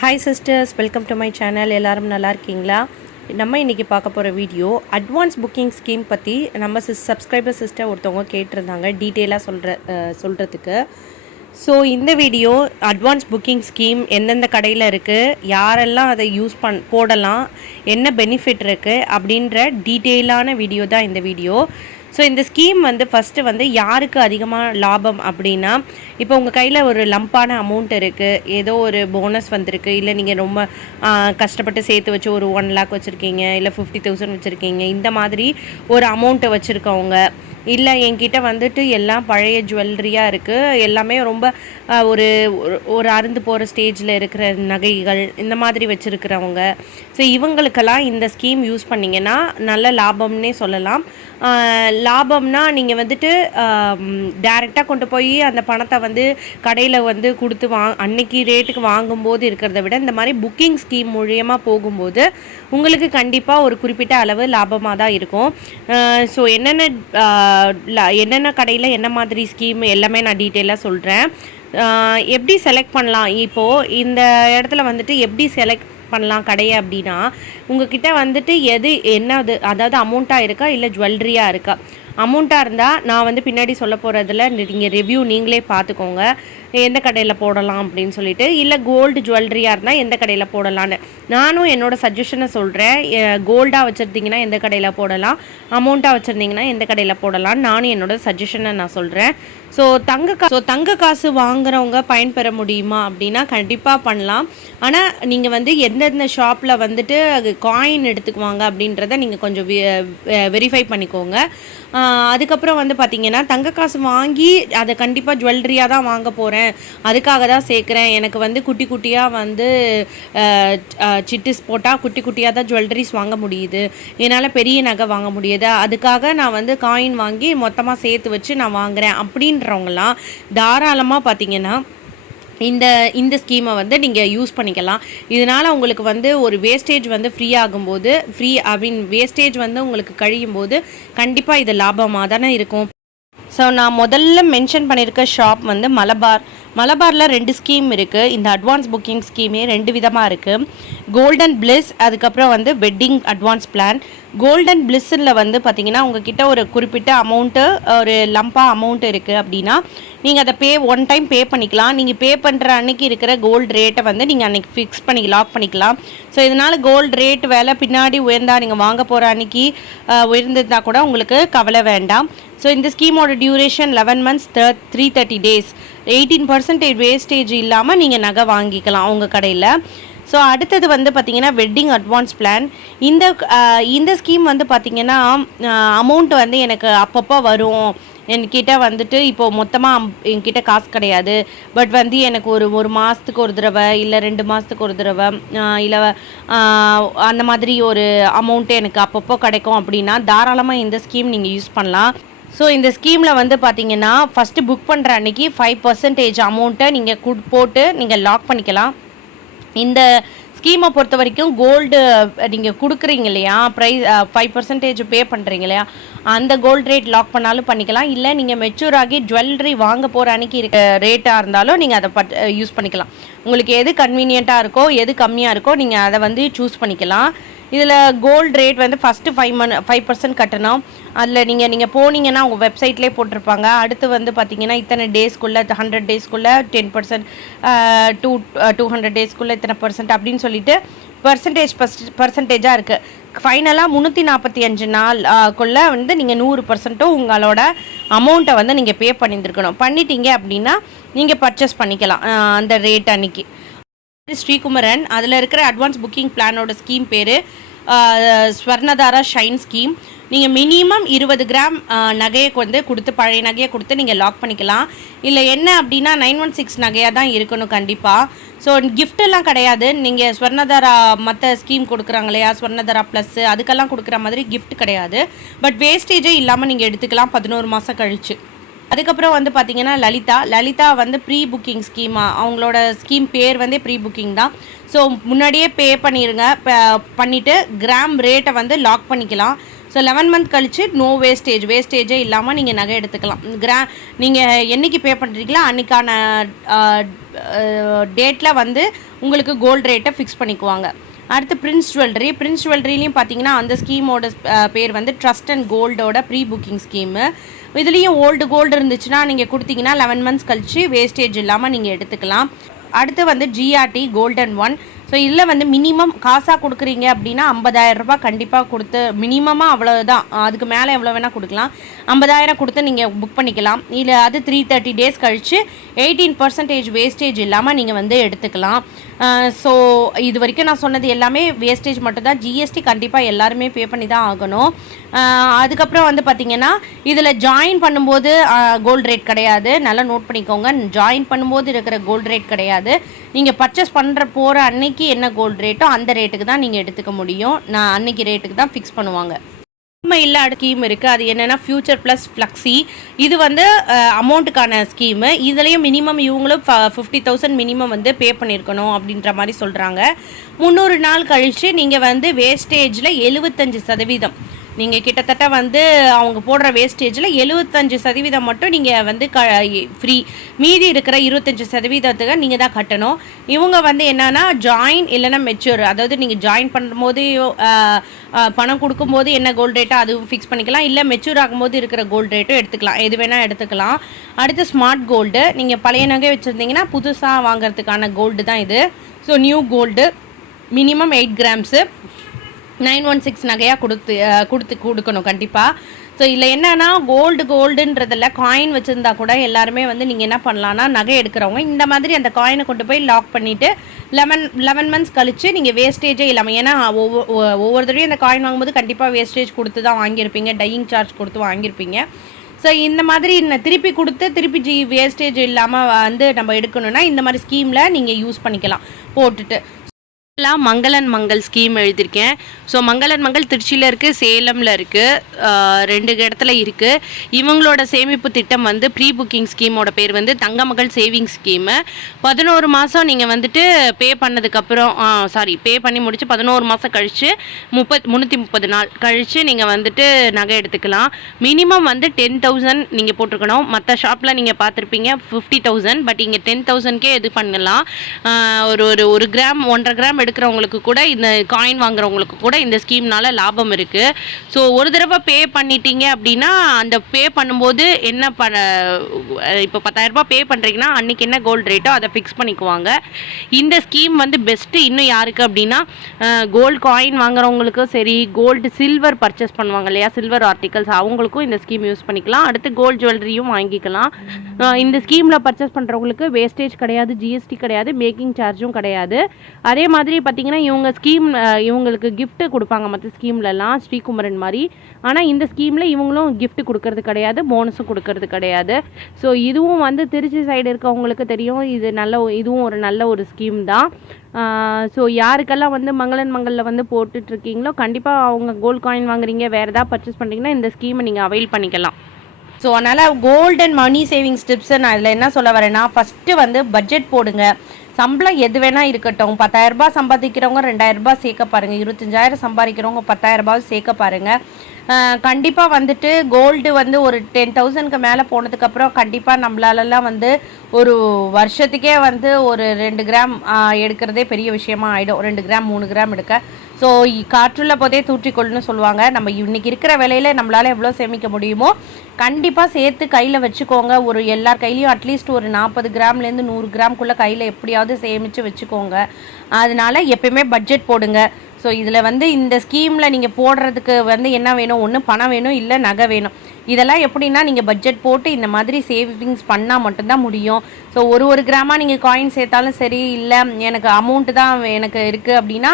Hi sisters welcome to my channel எல்லோரும் நல்லா இருக்கீங்களா? நம்ம இன்றைக்கி பார்க்க போகிற வீடியோ அட்வான்ஸ் புக்கிங் ஸ்கீம் பற்றி நம்ம சிஸ் சப்ஸ்கிரைபர் சிஸ்டர் ஒருத்தவங்க கேட்டிருந்தாங்க. டீட்டெயிலாக சொல்கிற சொல்கிறதுக்கு ஸோ இந்த வீடியோ அட்வான்ஸ் புக்கிங் ஸ்கீம் எந்தெந்த கடையில் இருக்குது யாரெல்லாம் அதை யூஸ் பண் போடலாம் என்ன பெனிஃபிட் இருக்குது அப்படின்ற டீட்டெயிலான வீடியோ தான் இந்த வீடியோ. ஸோ இந்த ஸ்கீம் வந்து ஃபஸ்ட்டு வந்து யாருக்கு அதிகமாக லாபம் அப்படின்னா இப்போ உங்கள் கையில் ஒரு லம்பான அமௌண்ட் இருக்குது ஏதோ ஒரு போனஸ் வந்திருக்கு இல்லை நீங்கள் ரொம்ப கஷ்டப்பட்டு சேர்த்து வச்சு ஒரு ஒன் லேக் வச்சுருக்கீங்க இல்லை ஃபிஃப்டி தௌசண்ட் வச்சுருக்கீங்க இந்த மாதிரி ஒரு அமௌண்ட்டை வச்சுருக்கவங்க இல்லை என்கிட்ட வந்துட்டு எல்லாம் பழைய ஜுவல்லரியாக இருக்குது எல்லாமே ரொம்ப ஒரு ஒரு- அருந்து போகிற ஸ்டேஜில் இருக்கிற நகைகள் இந்த மாதிரி வச்சுருக்கிறவங்க. ஸோ இவங்களுக்கெல்லாம் இந்த ஸ்கீம் யூஸ் பண்ணிங்கன்னா நல்ல லாபம்னே சொல்லலாம். லாபம்னா நீங்கள் வந்துட்டு டேரெக்டாக கொண்டு போய் அந்த பணத்தை வந்து கடையில் வந்து கொடுத்து வா அன்னைக்கு ரேட்டுக்கு வாங்கும்போது இருக்கிறத விட இந்த மாதிரி புக்கிங் ஸ்கீம் மூலியமாக போகும்போது உங்களுக்கு கண்டிப்பாக ஒரு குறிப்பிட்ட அளவு லாபமாக தான் இருக்கும். ஸோ என்னென்ன என்னென்ன கடையில் என்ன மாதிரி ஸ்கீம் எல்லாமே நான் டீட்டெயிலாக சொல்கிறேன் எப்படி செலக்ட் பண்ணலாம்? இப்போது இந்த இடத்துல வந்துட்டு எப்படி செலக்ட் பண்ணலாம் கடையை அப்படின்னா உங்ககிட்ட வந்துட்டு எது என்னது அதாவது அமௌண்ட்டாக இருக்கா இல்லை ஜுவல்லரியாக இருக்கா? அமௌண்ட்டாக இருந்தால் நான் வந்து பின்னாடி சொல்ல போகிறதுல நீங்கள் ரிவ்யூ நீங்களே பார்த்துக்கோங்க எந்த கடையில் போடலாம் அப்படின்னு சொல்லிட்டு. இல்லை கோல்டு ஜுவல்லரியாக இருந்தால் எந்த கடையில் போடலான்னு. நானும் என்னோட சஜஷனை சொல்கிறேன் கோல்டாக வச்சுருந்தீங்கன்னா எந்த கடையில் போடலாம்? அமௌண்ட்டாக வச்சுருந்தீங்கன்னா எந்த கடையில் போடலாம் நானும் என்னோட சஜஷனை நான் சொல்கிறேன் ஸோ தங்க கா ஸோ தங்க காசு வாங்குறவங்க பயன்பெற முடியுமா அப்படின்னா கண்டிப்பாக பண்ணலாம். ஆனால் நீங்கள் வந்து எந்தெந்த ஷாப்பில் வந்துட்டு காயின் எடுத்துக்குவாங்க அப்படின்றத நீங்கள் கொஞ்சம் வெரிஃபை பண்ணிக்கோங்க. அதுக்கப்புறம் வந்து பார்த்தீங்கன்னா தங்க காசு வாங்கி அதை கண்டிப்பாக ஜுவல்லரியாக தான் வாங்க போகிறேன் அதுக்காக தான் சேர்க்குறேன். எனக்கு வந்து குட்டி குட்டியாக வந்து சிட்டிஸ் போட்டால் குட்டி குட்டியாக தான் ஜுவல்லரிஸ் வாங்க முடியுது. என்னால் பெரிய நகை வாங்க முடியுது. அதுக்காக நான் வந்து காயின் வாங்கி மொத்தமாக சேர்த்து வச்சு நான் வாங்குறேன். அப்படின்றவங்களாம் தாராளமாக பார்த்தீங்கன்னா இந்த இந்த ஸ்கீமை வந்து நீங்கள் யூஸ் பண்ணிக்கலாம். இதனால் உங்களுக்கு வந்து ஒரு வேஸ்டேஜ் வந்து ஃப்ரீ ஆகும்போது ஃப்ரீ ஐ மீன் வேஸ்டேஜ் வந்து உங்களுக்கு கழியும் போது கண்டிப்பாக இது லாபமாக தானே இருக்கும். ஸோ நான் முதல்ல மென்ஷன் பண்ணியிருக்க ஷாப் வந்து மலபார். மலபாரில் ரெண்டு ஸ்கீம் இருக்குது இந்த அட்வான்ஸ் புக்கிங் ஸ்கீமே ரெண்டு விதமாக இருக்குது கோல்டன் பிளிஸ் அதுக்கப்புறம் வந்து வெட்டிங் அட்வான்ஸ் பிளான் கோல்டன் பிளிஸ்ஸில் வந்து பார்த்தீங்கன்னா உங்ககிட்ட ஒரு குறிப்பிட்ட அமௌண்ட்டு ஒரு லம்பாக அமௌண்ட் இருக்குது அப்படின்னா நீங்கள் அதை பே ஒன் டைம் பே பண்ணிக்கலாம். நீங்கள் பே பண்ணுற அன்னைக்கு இருக்கிற கோல்டு ரேட்டை வந்து நீங்கள் அன்றைக்கி ஃபிக்ஸ் பண்ணி லாக் பண்ணிக்கலாம். ஸோ இதனால் கோல்டு ரேட் விலை பின்னாடி உயர்ந்தா நீங்கள் வாங்க போகிற அன்னைக்கு அஹ், உயர்ந்திருந்தா கூட உங்களுக்கு கவலை வேண்டாம். ஸோ இந்த ஸ்கீமோட duration eleven months three thirty days eighteen percentage wastage இல்லாமல் நீங்கள் நகை வாங்கிக்கலாம் உங்கள் கடையில். ஸோ அடுத்தது வந்து பார்த்திங்கன்னா வெட்டிங் அட்வான்ஸ் பிளான் இந்த இந்த ஸ்கீம் வந்து பார்த்திங்கன்னா அமௌண்ட் வந்து எனக்கு அப்பப்போ வரும். என்கிட்ட வந்துட்டு இப்போது மொத்தமாக என்கிட்ட காசு கிடையாது. பட் வந்து எனக்கு ஒரு ஒரு மாதத்துக்கு ஒரு தடவை இல்லை ரெண்டு மாதத்துக்கு ஒரு தடவை இல்லை அந்த மாதிரி ஒரு அமௌண்ட்டு எனக்கு அப்பப்போ கிடைக்கும் அப்படின்னா தாராளமாக இந்த ஸ்கீம் நீங்கள் யூஸ் பண்ணலாம். ஸோ இந்த ஸ்கீமில் வந்து பார்த்தீங்கன்னா ஃபஸ்ட்டு புக் பண்ணுற அன்னைக்கு ஃபைவ் பர்சன்டேஜ் அமௌண்ட்டை நீங்கள் குட் போட்டு நீங்கள் லாக் பண்ணிக்கலாம். இந்த ஸ்கீமை பொறுத்த வரைக்கும் கோல்டு நீங்கள் கொடுக்குறீங்க இல்லையா? ப்ரைஸ் ஃபைவ் பர்சன்டேஜ் பே பண்ணுறீங்க இல்லையா? அந்த கோல்டு ரேட் லாக் பண்ணாலும் பண்ணிக்கலாம். இல்லை நீங்கள் மெச்சூர் ஆகி ஜுவல்லரி வாங்க போகிற அன்னைக்கு இருக்க ரேட்டாக இருந்தாலும் நீங்கள் அதை பட் யூஸ் பண்ணிக்கலாம். உங்களுக்கு எது கன்வீனியண்ட்டாக இருக்கோ எது கம்மியாக இருக்கோ நீங்கள் அதை வந்து சூஸ் பண்ணிக்கலாம். இதில் கோல்டு ரேட் வந்து first five month five percent கட்டணும். அதில் நீங்கள் நீங்கள் போனீங்கன்னா உங்கள் வெப்சைட்லேயே போட்டிருப்பாங்க. அடுத்து வந்து பார்த்தீங்கன்னா இத்தனை டேஸ்க்குள்ளே ஹண்ட்ரட் டேஸ்க்குள்ளே ten percent two two hundred டேஸ்க்குள்ளே இத்தனை பர்சன்ட் அப்படின்னு சொல்லிட்டு பர்சன்டேஜ் பர்சன்டேஜாக இருக்குது ஃபைனலாக முந்நூற்றி நாற்பத்தி அஞ்சு நாள் குள்ளே குள்ள வந்து நீங்கள் நூறு பர்சன்ட்டும் உங்களோட அமௌண்ட்டை வந்து நீங்கள் பே பண்ணியிருந்துருக்கணும். பண்ணிட்டீங்க அப்படின்னா நீங்கள் பர்ச்சேஸ் பண்ணிக்கலாம் அந்த ரேட் அன்னைக்கு. ஸ்ரீகுமரன் அதில் இருக்கிற அட்வான்ஸ் புக்கிங் பிளானோட ஸ்கீம் பேர் ஸ்வர்ணதாரா ஷைன் ஸ்கீம் நீங்கள் மினிமம் இருபது கிராம் நகையை வந்து கொடுத்து பழைய நகையை கொடுத்து நீங்கள் லாக் பண்ணிக்கலாம் இல்லை என்ன அப்படின்னா நைன் ஒன் சிக்ஸ் நகையாக தான் இருக்கணும் கண்டிப்பாக ஸோ கிஃப்டெல்லாம் கிடையாது நீங்கள் ஸ்வர்ணதாரா மற்ற ஸ்கீம் கொடுக்குறாங்க இல்லையா ஸ்வர்ணதாரா ப்ளஸ்ஸு அதுக்கெல்லாம் கொடுக்குற மாதிரி கிஃப்ட் கிடையாது பட் வேஸ்டேஜே இல்லாமல் நீங்கள் எடுத்துக்கலாம் பதினோரு மாதம் கழிச்சு அதுக்கப்புறம் வந்து பார்த்தீங்கன்னா லலிதா. லலிதா வந்து ப்ரீ புக்கிங் ஸ்கீமா அவங்களோட ஸ்கீம் பேர் வந்து ப்ரீ புக்கிங் தான். ஸோ முன்னாடியே பே பண்ணிடுங்க பண்ணிவிட்டு கிராம் ரேட்டை வந்து லாக் பண்ணிக்கலாம். ஸோ லெவன் மந்த் கழிச்சு நோ வேஸ்டேஜ் வேஸ்டேஜே இல்லாமல் நீங்கள் நகை எடுத்துக்கலாம். கிரா நீங்கள் என்னைக்கு பே பண்ணுறீங்களோ அன்றைக்கான டேட்டில் வந்து உங்களுக்கு கோல்டு ரேட்டை ஃபிக்ஸ் பண்ணிக்குவாங்க. அடுத்து பிரின்ஸ் ஜுவல்லரி பிரின்ஸ் ஜுவல்லரிலையும் பார்த்தீங்கன்னா அந்த ஸ்கீமோட பேர் வந்து ட்ரஸ்ட் அண்ட் கோல்டோட ப்ரீ புக்கிங் ஸ்கீமு இதுலேயும் ஓல்டு கோல்டு இருந்துச்சுன்னா நீங்கள் கொடுத்தீங்கன்னா லெவன் மந்த்ஸ் கழிச்சு வேஸ்டேஜ் இல்லாமல் நீங்கள் எடுத்துக்கலாம். அடுத்து வந்து ஜிஆர்டி கோல்டன் ஒன் ஸோ இதில் வந்து மினிமம் காசாக கொடுக்குறீங்க அப்படின்னா 50000 ரூபாய் கண்டிப்பாக கொடுத்து மினிமமாக அவ்வளோதான் அதுக்கு மேலே எவ்வளோ வேணால் கொடுக்கலாம். ஐம்பதாயிரம் கொடுத்து நீங்கள் புக் பண்ணிக்கலாம். இல்லை அது த்ரீ தேர்ட்டி டேஸ் கழித்து எயிட்டீன் பர்சன்டேஜ் வேஸ்டேஜ் இல்லாமல் நீங்கள் வந்து எடுத்துக்கலாம். ஸோ இது வரைக்கும் நான் சொன்னது எல்லாமே வேஸ்டேஜ் மட்டும்தான். ஜிஎஸ்டி கண்டிப்பாக எல்லாருமே பே பண்ணி தான் ஆகணும். அதுக்கப்புறம் வந்து பார்த்தீங்கன்னா இதில் ஜாயின் பண்ணும்போது கோல்டு ரேட் கிடையாது. நல்லா நோட் பண்ணிக்கோங்க. ஜாயின் பண்ணும்போது இருக்கிற கோல்டு ரேட் கிடையாது. நீங்கள் பர்ச்சேஸ் பண்ணுற போகிற அன்னைக்கு என்ன கோல்டு ரேட்டோ அந்த ரேட்டுக்கு தான் நீங்கள் எடுத்துக்க முடியும். நான் அன்னைக்கு ரேட்டுக்கு தான் ஃபிக்ஸ் பண்ணுவாங்க. ஸ்கீம் இல்லாத ஸ்கீம் இருக்குது அது என்னென்னா ஃபியூச்சர் ப்ளஸ் ஃப்ளக்ஸி இது வந்து அமௌண்ட்டுக்கான ஸ்கீமு இதுலேயும் மினிமம் இவங்களும் ஃபிஃப்டி தௌசண்ட் மினிமம் வந்து பே பண்ணியிருக்கணும் அப்படின்ற மாதிரி சொல்கிறாங்க முந்நூறு நாள் கழித்து நீங்கள் வந்து வேஸ்டேஜில் எழுபத்தஞ்சு சதவீதம். நீங்கள் கிட்டத்தட்ட வந்து அவங்க போடுற வேஸ்டேஜில் எழுபத்தஞ்சு சதவீதம் மட்டும் நீங்கள் வந்து க ஃப்ரீ மீதி இருக்கிற இருபத்தஞ்சி சதவீதத்துக்கு நீங்கள் தான் கட்டணும். இவங்க வந்து என்னென்னா ஜாயின் இல்லைன்னா மெச்சூர் அதாவது நீங்கள் ஜாயின் பண்ணும்போது பணம் கொடுக்கும்போது என்ன கோல்டு ரேட்டோ அதுவும் ஃபிக்ஸ் பண்ணிக்கலாம். இல்லை மெச்சூர் ஆகும்போது இருக்கிற கோல்டு ரேட்டும் எடுத்துக்கலாம். எது வேணால் எடுத்துக்கலாம். அடுத்து ஸ்மார்ட் கோல்டு நீங்கள் பழைய நகை வச்சுருந்தீங்கன்னா புதுசாக வாங்குறதுக்கான கோல்டு தான் இது. So new gold minimum eight grams nine one six நகையாக கொடுத்து கொடுத்து கொடுக்கணும் கண்டிப்பாக ஸோ இதில் என்னன்னா கோல்டு கோல்டுன்றதில் காயின் வச்சுருந்தா கூட எல்லாருமே வந்து நீங்கள் என்ன பண்ணலான்னா நகை எடுக்கிறவங்க இந்த மாதிரி அந்த காயினை கொண்டு போய் லாக் பண்ணிவிட்டு லெவன் லெவன் மந்த்ஸ் கழித்து நீங்கள் வேஸ்டேஜே இல்லாமல் ஏன்னா ஒவ்வொரு ஒவ்வொரு தடவையும் அந்த காயின் வாங்கும்போது கண்டிப்பாக வேஸ்டேஜ் கொடுத்து தான் வாங்கியிருப்பீங்க டையிங் சார்ஜ் கொடுத்து வாங்கியிருப்பீங்க. ஸோ இந்த மாதிரி திருப்பி கொடுத்து திருப்பி ஜி வேஸ்டேஜ் இல்லாமல் வந்து நம்ம எடுக்கணும்னா இந்த மாதிரி ஸ்கீமில் நீங்கள் யூஸ் பண்ணிக்கலாம் போட்டுட்டு. எல்லாம் மங்களன் மங்கள் ஸ்கீம் எழுதியிருக்கேன். ஸோ மங்களன் மங்கள் திருச்சியில் இருக்குது சேலமில் இருக்குது ரெண்டு இடத்துல இருக்குது இவங்களோட சேமிப்பு திட்டம் வந்து ப்ரீ புக்கிங் ஸ்கீமோட பேர் வந்து தங்க மகள் சேவிங் ஸ்கீமு பதினோரு மாதம் நீங்கள் வந்துட்டு பே பண்ணதுக்கப்புறம் சாரி பே பண்ணி முடிச்சு பதினோரு மாதம் கழித்து முப்பத் முந்நூற்றி முப்பது நாள் கழித்து நீங்கள் வந்துட்டு நகை எடுத்துக்கலாம். மினிமம் வந்து டென் தௌசண்ட் நீங்கள் போட்டிருக்கணும். மற்ற ஷாப்பில் நீங்கள் பார்த்துருப்பீங்க ஃபிஃப்டி தௌசண்ட் பட் இங்கே டென் தௌசண்ட்கே இது பண்ணலாம். ஒரு ஒரு ஒரு கிராம் ஒன்றரை கிராம் எடுக்கிறவங்களுக்கு கூட இந்த காயின் வாங்குறவங்களுக்கு கூட இந்த ஸ்கீம்னால லாபம் இருக்குது ஸோ ஒரு தடவை பே பண்ணிட்டீங்க அப்படின்னா அந்த பே பண்ணும்போது என்ன பண்ண இப்போ பத்தாயிரரூபா பே பண்ணுறீங்கன்னா அன்றைக்கி என்ன கோல்டு ரேட்டோ அதை ஃபிக்ஸ் பண்ணிக்குவாங்க. இந்த ஸ்கீம் வந்து பெஸ்ட்டு இன்னும் யாருக்கு அப்படின்னா கோல்டு காயின் வாங்குறவங்களுக்கும் சரி கோல்டு சில்வர் பர்ச்சேஸ் பண்ணுவாங்க இல்லையா சில்வர் ஆர்டிகல்ஸ் அவங்களுக்கும் இந்த ஸ்கீம் யூஸ் பண்ணிக்கலாம். அடுத்து கோல்டு ஜுவல்லரியும் வாங்கிக்கலாம். இந்த ஸ்கீமில் பர்ச்சேஸ் பண்ணுறவங்களுக்கு வேஸ்டேஜ் கிடையாது ஜிஎஸ்டி கிடையாது மேக்கிங் சார்ஜும் கிடையாது. அதே மாதிரி பார்த்தீங்கன்னா இவங்க ஸ்கீம் இவங்களுக்கு கிஃப்ட்டு கொடுப்பாங்க. மற்ற ஸ்கீம்லலாம் ஸ்ரீகுமரன் மாதிரி. ஆனால் இந்த ஸ்கீமில் இவங்களும் கிஃப்ட் கொடுக்கறது கிடையாது போனஸும் கொடுக்கறது கிடையாது. ஸோ இதுவும் வந்து திருச்சி சைடு இருக்கவங்களுக்கு தெரியும். இது நல்ல இதுவும் ஒரு நல்ல ஒரு ஸ்கீம் தான். ஸோ யாருக்கெல்லாம் வந்து மங்களன் மங்களில் வந்து போட்டுட்ருக்கீங்களோ கண்டிப்பாக அவங்க கோல்ட் காயின் வாங்குறீங்க வேறு ஏதாவது பர்ச்சேஸ் பண்ணுறீங்கன்னா இந்த ஸ்கீமை நீங்கள் அவைல் பண்ணிக்கலாம். ஸோ அதனால் கோல்டன் மணி சேவிங்ஸ் டிப்ஸை நான் இதில் என்ன சொல்ல வரேன்னா ஃபஸ்ட்டு வந்து பட்ஜெட் போடுங்க. சம்பளம் எது வேணால் இருக்கட்டும். பத்தாயிரரூபா ரூபாய் சம்பாதிக்கிறவங்க ரெண்டாயிரம் ரூபாய் சேர்க்க பாருங்கள் இருபத்தஞ்சாயிரம் சம்பாதிக்கிறவங்க பத்தாயிரம் சேர்க்க பாருங்கள் கண்டிப்பாக வந்துட்டு கோல்டு வந்து ஒரு டென் தௌசண்ட்க்கு மேலே போனதுக்கப்புறம் கண்டிப்பாக நம்மளாலலாம் வந்து ஒரு வருஷத்துக்கே வந்து ஒரு ரெண்டு கிராம் எடுக்கிறதே பெரிய விஷயமா ஆகிடும் ரெண்டு கிராம் மூணு கிராம் எடுக்க. ஸோ காற்றுள்ள போதே தூற்றிக்கொள்ளுன்னு சொல்லுவாங்க. நம்ம இன்னைக்கு இருக்கிற விலையில நம்மளால எவ்வளோ சேமிக்க முடியுமோ கண்டிப்பாக சேர்த்து கையில் வச்சுக்கோங்க. ஒரு எல்லார் கையிலையும் அட்லீஸ்ட் ஒரு நாற்பது கிராம்லேருந்து நூறு கிராம்குள்ளே கையில் எப்படியாவது சேமித்து வச்சுக்கோங்க. அதனால எப்பயுமே பட்ஜெட் போடுங்க. ஸோ இதில் வந்து இந்த ஸ்கீமில் நீங்கள் போடுறதுக்கு வந்து என்ன வேணும்? ஒன்று பணம் வேணும் இல்லை நகை வேணும். இதெல்லாம் எப்படின்னா நீங்கள் பட்ஜெட் போட்டு இந்த மாதிரி சேவிங்ஸ் பண்ணால் மட்டும்தான் முடியும். ஸோ ஒரு ஒரு கிராமாக நீங்கள் காயின் சேர்த்தாலும் சரி இல்லை எனக்கு அமௌண்ட்டு தான் எனக்கு இருக்குது அப்படின்னா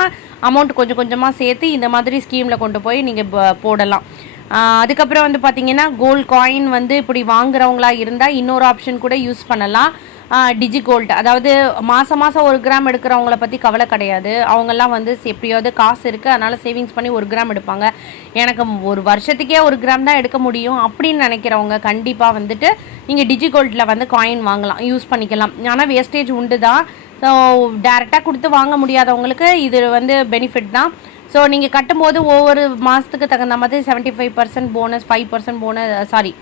அமௌண்ட் கொஞ்சம் கொஞ்சமாக சேர்த்து இந்த மாதிரி ஸ்கீமில் கொண்டு போய் நீங்கள் போடலாம். அதுக்கப்புறம் வந்து பார்த்தீங்கன்னா கோல்ட் காயின் வந்து இப்படி வாங்குறவங்களா இருந்தால் இன்னொரு ஆப்ஷன் கூட யூஸ் பண்ணலாம். டிஜி கோல்ட் அதாவது மாதம் மாதம் ஒரு கிராம் எடுக்கிறவங்கள பற்றி கவலை கிடையாது. அவங்கெல்லாம் வந்து எப்படியாவது காசு இருக்குது அதனால் சேவிங்ஸ் பண்ணி ஒரு கிராம் எடுப்பாங்க. எனக்கு ஒரு வருஷத்துக்கே ஒரு கிராம் தான் எடுக்க முடியும் அப்படின்னு நினைக்கிறவங்க கண்டிப்பாக வந்துட்டு நீங்கள் டிஜி கோல்டில் வந்து காயின் வாங்கலாம். யூஸ் பண்ணிக்கலாம். ஆனால் வேஸ்டேஜ் உண்டு தான் ஸோ டேரெக்டாக கொடுத்து வாங்க முடியாதவங்களுக்கு இது வந்து பெனிஃபிட் தான். ஸோ நீங்கள் கட்டும்போது ஒவ்வொரு மாதத்துக்கு தகுந்த மாதிரி seventy five percent bonus five percent bonus sorry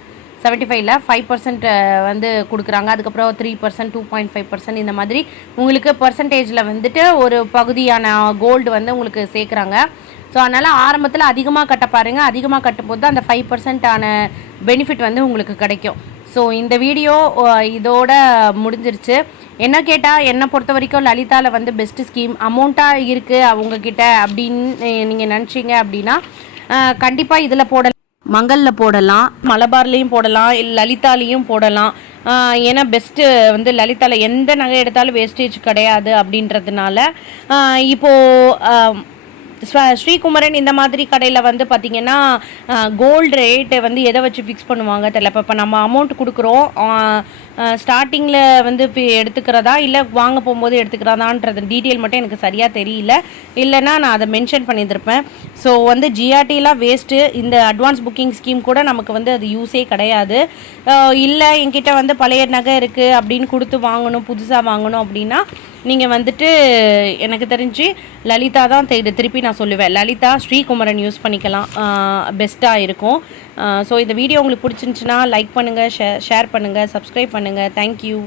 seventy ஃபைவ்ல ஃபைவ் பர்சன்ட் வந்து கொடுக்குறாங்க. அதுக்கப்புறம் three percent two point five percent இந்த மாதிரி உங்களுக்கு பர்சன்டேஜில் வந்துட்டு ஒரு பகுதியான கோல்டு வந்து உங்களுக்கு சேர்க்குறாங்க. ஸோ அதனால் ஆரம்பத்தில் அதிகமாக கட்ட பாருங்கள் அதிகமாக கட்டும்போது தான் அந்த ஃபைவ் பர்சன்டான பெனிஃபிட் வந்து உங்களுக்கு கிடைக்கும். ஸோ இந்த வீடியோ இதோட முடிஞ்சிருச்சு. என்ன கேட்டால் என்னை பொறுத்த வரைக்கும் லலிதாவில் வந்து பெஸ்ட்டு ஸ்கீம் அமௌண்ட்டாக இருக்குது அவங்கக்கிட்ட அப்படின்னு நீங்கள் நினச்சிங்க அப்படின்னா கண்டிப்பாக இதில் போடலாம். மங்கல்ல போடலாம். மலபார்லேயும் போடலாம் இல்லை லலிதாலையும் போடலாம். ஏன்னா பெஸ்ட்டு வந்து லலிதாவில் எந்த நகை எடுத்தாலும் வேஸ்டேஜ் கிடையாது அப்படின்றதுனால இப்போது இப்போ ஸ்ரீகுமரன் இந்த மாதிரி கடையில் வந்து பார்த்தீங்கன்னா கோல்டு ரேட்டை வந்து எதை வச்சு ஃபிக்ஸ் பண்ணுவாங்க தெரியல. இப்போ இப்போ நம்ம அமௌண்ட் கொடுக்குறோம். ஸ்டார்டிங்கில் வந்து இப்போ எடுத்துக்கிறதா? இல்லை வாங்க போகும்போது எடுத்துக்கிறதான்றது டீட்டெயில் மட்டும் எனக்கு சரியாக தெரியல. இல்லைன்னா நான் அதை மென்ஷன் பண்ணியிருந்திருப்பேன். ஸோ வந்து ஜிஆர்டிலாம் வேஸ்ட்டு இந்த அட்வான்ஸ் புக்கிங் ஸ்கீம் கூட நமக்கு வந்து அது யூஸே கிடையாது. இல்லை என்கிட்ட வந்து பழைய நகை இருக்குது அப்படின்னு கொடுத்து வாங்கணும் புதுசாக வாங்கணும் அப்படின்னா நீங்கள் வந்துட்டு எனக்கு தெரிஞ்சு லலிதா தான் தெ- திருப்பி நான் சொல்லுவேன். லலிதா ஸ்ரீகுமரன் யூஸ் பண்ணிக்கலாம். பெஸ்ட்டாக இருக்கும். ஸோ இந்த வீடியோ உங்களுக்கு பிடிச்சிருந்துச்சுன்னா லைக் பண்ணுங்கள் ஷே ஷேர் பண்ணுங்கள் சப்ஸ்கிரைப் பண்ணுங்கள் தேங்க்யூ